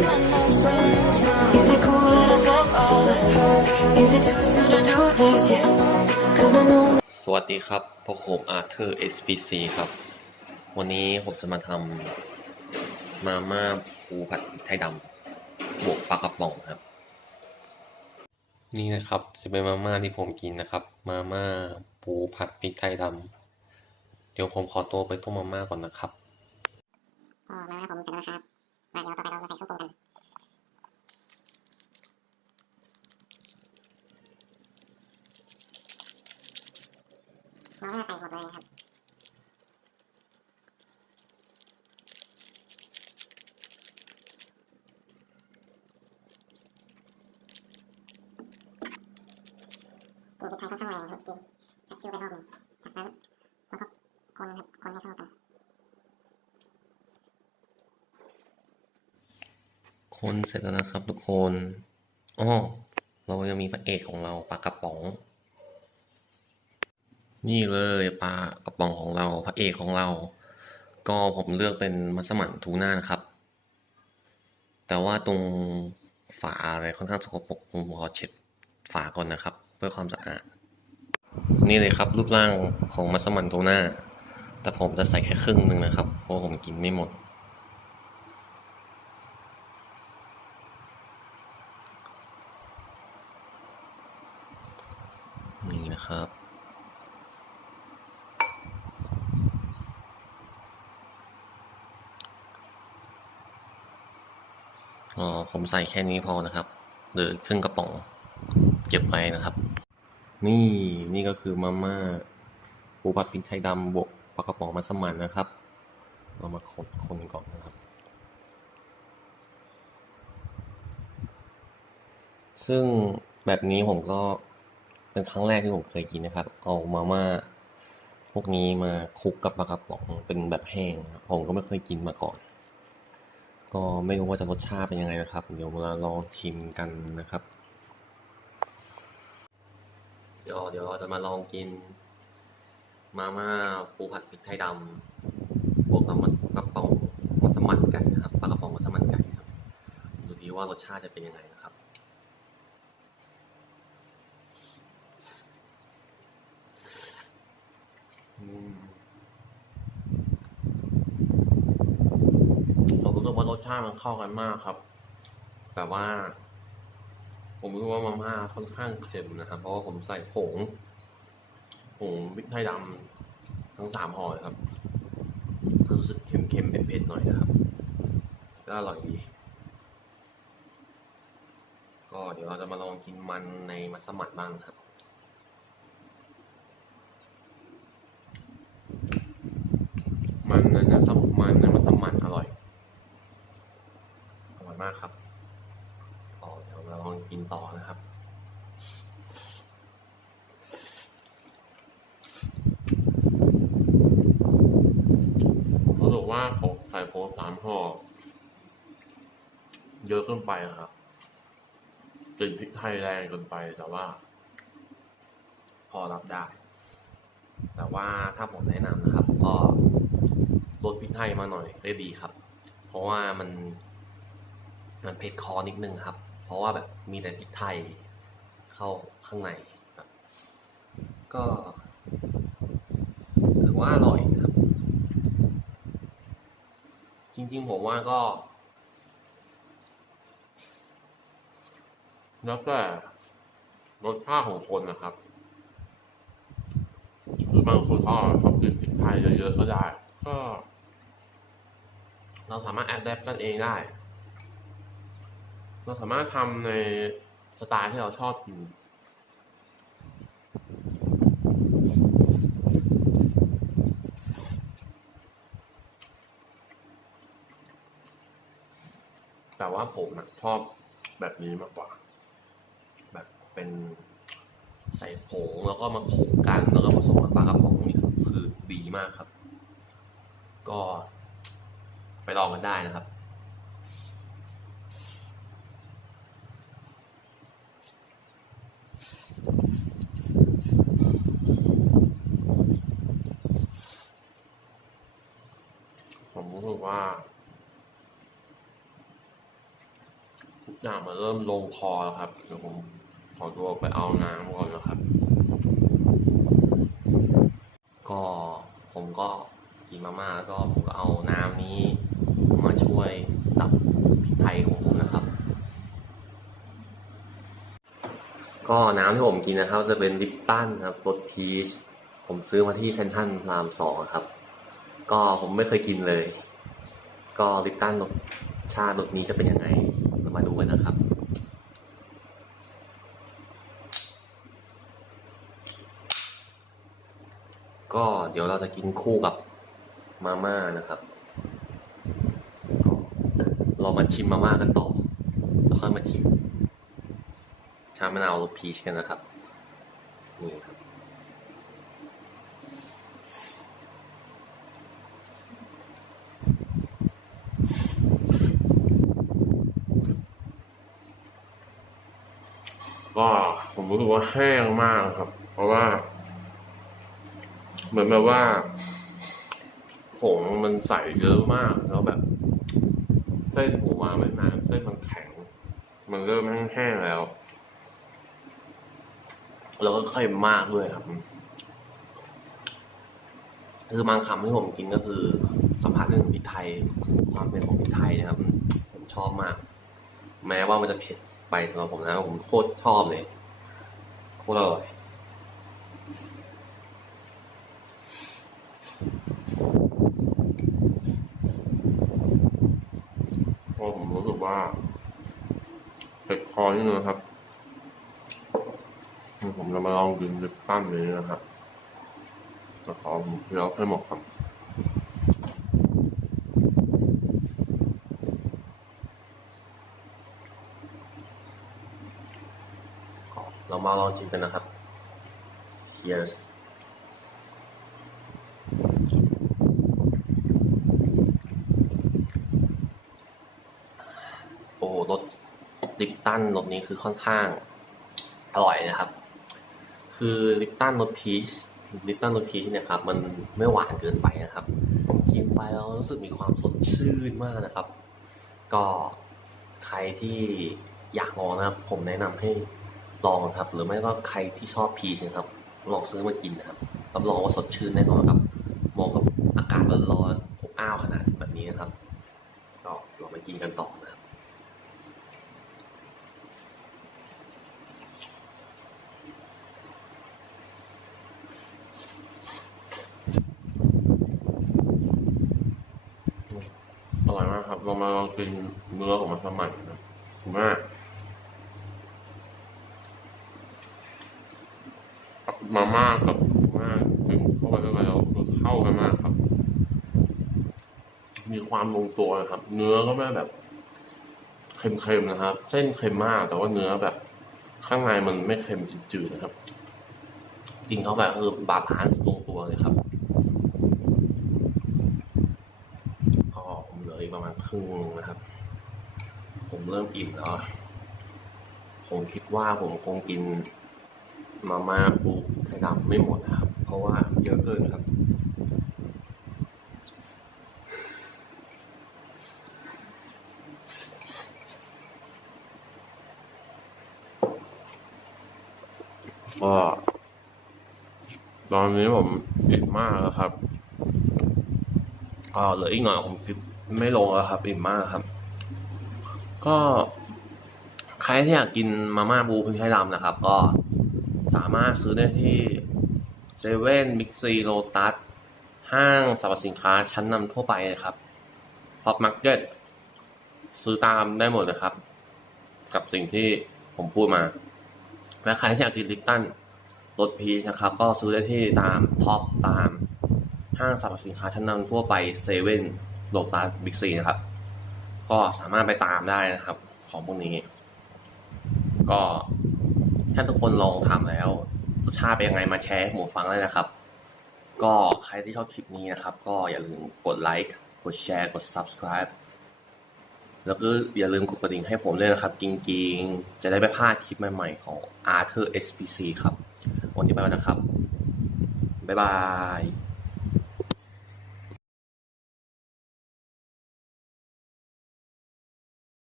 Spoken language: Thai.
Is it cool that I said all that? Is it too soon to do this yet? Cause I know สวัสดีครับพวกผมอาร์เธอร์ SPC ครับ วันนี้ผมจะมาทำมาม่าปูผัดพริกไทยดำบวกปลากระป๋องครับ นี่นะครับจะเป็นมาม่าที่ผมกินนะครับ มาม่าปูผัดพริกไทยดำเดี๋ยวผมขอตัวไปต้มมาม่าก่อนนะครับก็มาผมเสร็จแล้วนะครับ มาเดี๋ยวต่อไปเรามาใส่ข้าวโพดกันเราก็ใส่หมดเลยครับกินพริกไทยค่อนข้างแรงครับจริงคัดคิวไปรอบหนึงจากนั้นเราก็คนครับคนให้เข้ากัน คนเสร็จแล้วนะครับทุกคนอ๋อเรายังมีพระเอกของเราปลากระป๋อง นี่เลยปลากระป๋องของเราพระเอกของเรา ก็ผมเลือกเป็นมัสมั่นทูน่านะครับ แต่ว่าตรงฝาอะไรค่อนข้างสกปรกผมขอเช็ดฝาก่อนนะครับ เพื่อความสะอาด นี่เลยครับรูปร่างของมัสมั่นทูน่าแต่ผมจะใส่แค่ครึ่งหนึ่งนะครับ เพราะผมกินไม่หมด นะครับ อ๋อ ผมใส่แค่นี้พอนะครับเหลือครึ่งกระป๋อง เก็บไว้นะครับ นี่นี่ก็คือมาม่าปูผัดพริกไทยดำบวกปลากระป๋องมัสมั่นนะครับ เรามาคนคนก่อนนะครับ ซึ่งแบบนี้ผมก็ เป็นครั้งแรกที่ผมเคยกินนะครับ เอามาม่าพวกนี้มาคลุกกับปลากระป๋องเป็นแบบแห้งผมก็ไม่เคยกินมาก่อน ก็ไม่รู้ว่าจะรสชาติเป็นยังไงนะครับ เดี๋ยวมาลองชิมกันนะครับ เดี๋ยวเดี๋ยวจะมาลองกิน มาม่าปูผัดพริกไทยดำบวกกับมันกระป๋องมัสมั่นไก่นะครับปลากระป๋องมัสมั่นไก่ครับดูดีว่ารสชาติจะเป็นยังไงนะครับ อืม ผมรู้สึกว่ารสชาติมันเข้ากันมากครับ แต่ว่า ผมรู้ว่ามาม่าค่อนข้างเค็มนะครับ เพราะว่าผมใส่ผงผงพริกไทยดำทั้งสามห่อครับรู้สึกเค็มๆเผ็ดๆหน่อยนะครับก็อร่อยดีก็เดี๋ยวเราจะมาลองกินมันในมัสมั่นบ้างครับ มันนะนะสมมันนะมันสมันอร่อย อร่อยมากครับต่อเดี๋ยวเราลองกินต่อนะครับผมรู้สึกว่าผมใส่โพสสามห่อเยอะเกินไปครับกลิ่นพริกไทยแรงเกินไปแต่ว่า พอรับได้ แต่ว่าถ้าผมแนะนำนะครับ ก็ ลดพริกไทยมาหน่อยได้ดีครับ เพราะว่ามัน มันเผ็ดคอนิดนึงครับ เพราะว่าแบบมีแต่พริกไทยเข้าข้างในครับ ก็ถือว่าอร่อยครับ จริง ๆ ผมว่าก็ แล้วแต่รสชาติของคนนะครับ คือบางคนก็ชอบกินพริกไทยเยอะๆก็ได้ ก็ เราสามารถแอดแอปกันเองได้ เราสามารถทำในสไตล์ที่เราชอบกินแต่ว่าผมนะชอบแบบนี้มากกว่า แบบเป็นใส่ผงแล้วก็มาโขกกัน แล้วก็ผสมกับปลากระป๋องนี่ครับคือดีมากครับ ก็ไปลองกันได้นะครับ ผมรู้สึกว่าทุกอย่างมันเริ่มลงคอแล้วครับเดี๋ยวผมขอตัวไปเอาน้ำก่อนนะครับ ก็ผมก็ กินมาม่าแล้วก็ผมก็เอาน้ำนี้มาช่วยดับพริกไทยของผมนะครับ ก็น้ำที่ผมกินนะครับ จะเป็นลิปตันครับรสพีชผมซื้อมาที่เซนทรัลพรามสองครับ ก็ผมไม่เคยกินเลย ก็ลิปตันรสชาติรสนี้จะเป็นยังไงเรามาดูกันนะครับก็เดี๋ยวเราจะกินคู่กับ มาม่านะครับก็เรามาชิมมาม่ากันต่อแล้วค่อยมาชิมชามะนาวรสพีชกันนะครับนี่ครับก็ผมรู้สึกว่าแห้งมากครับ เพราะว่า เหมือนแบบว่า ผงมันใส่เยอะมากแล้วแบบ เส้นผมวาไม่นานเส้นมันแข็ง มันเริ่มแห้งแล้ว แล้วก็เค็มมากด้วยครับ คือบางคำที่ผมกินก็คือ สัมผัสเรื่องพริกไทยความเป็นของพริกไทยนะครับ ผมชอบมาก แม้ว่ามันจะเผ็ดไปสำหรับผมนะผมโคตรชอบเลยโคตรอร่อย เพ รู้สึกว่าเผ็ดคอนิดนึงนะครับผมจะมาลองกินลิปตันนี้นะครับจะขอผมเคี้ยวให้หมดครับเรามาลองชิมกันนะครับ Cheers โอ้ รสลิปตันรสนี้คือค่อนข้างอร่อยนะครับ คือลิปตันรสพีชลิปตันรสพีชเนี่ยครับมันไม่หวานเกินไปนะครับ กินไปแล้วรู้สึกมีความสดชื่นมากนะครับ ก็ใครที่อยากลองนะครับ ผมแนะนำให้ลองครับ หรือไม่ก็ใครที่ชอบพีชนะครับลองซื้อมากินนะครับรับรองว่าสดชื่นแน่นอนครับมาะกับอากาศร้อนๆอบอ้าวขนาดแบบนี้นะครับก็เรามากินกันต่อร่อยมากครับ เรามาลองกินเนื้อของมันสมัยนะถูกมากมาม่ากับถูกมากถึงเข้าไปเข้าไปแล้วเข้ากันมากครับ มีความลงตัวนะครับ เนื้อก็ไม่แบบเค็มๆนะครับ เส้นเค็มมากแต่ว่าเนื้อแบบ ข้างในมันไม่เค็มจืดๆนะครับ กินเข้าไปคือบาลานซ์ลงตัวเลยครับ ก็ผม เหลืออีกประมาณครึ่งนะครับ ผมเริ่มอิ่มแล้ว ผมคิดว่าผมคงกินมาม่าปูไข่ดำไม่หมดนะครับ เพราะว่าเยอะเกินครับ ก็ตอนนี้ผมอิ่มมากแล้วครับ ก็เหลืออีกหน่อยผมคิด ไม่ลงแล้วครับอิ่มมากครับ ก็ใครที่อยากกินมาม่าบูพริกไทยดำนะครับ ก็สามารถซื้อได้ที่เซเว่นบิ๊กซีโลตัสห้างสรรพสินค้าชั้นนำทั่วไปนะครับพอปมาร์เก็ตซื้อตามได้หมดนะครับ กับสิ่งที่ผมพูดมา และใครที่อยากกินลิปตันรสพีชนะครับ ก็ซื้อได้ที่ตามท็อปตามห้างสรรพสินค้าชั้นนำทั่วไปเซเว่น โลตัสบิ๊กซีนะครับ ก็สามารถไปตามได้นะครับ ของพวกนี้ ก็ถ้าทุกคนลองทำแล้วรสชาติเป็นยังไงมาแชร์ให้ผมฟังได้นะครับ ก็ใครที่ชอบคลิปนี้นะครับ ก็อย่าลืมกดไลค์กดแชร์กด subscribe แล้วก็อย่าลืมกดกระดิ่งให้ผมด้วยนะครับ จริงๆ จะได้ไม่พลาดคลิปใหม่ๆของ Arthur SPC ครับ วันนี้ไปแล้วนะครับ บ๊ายบาย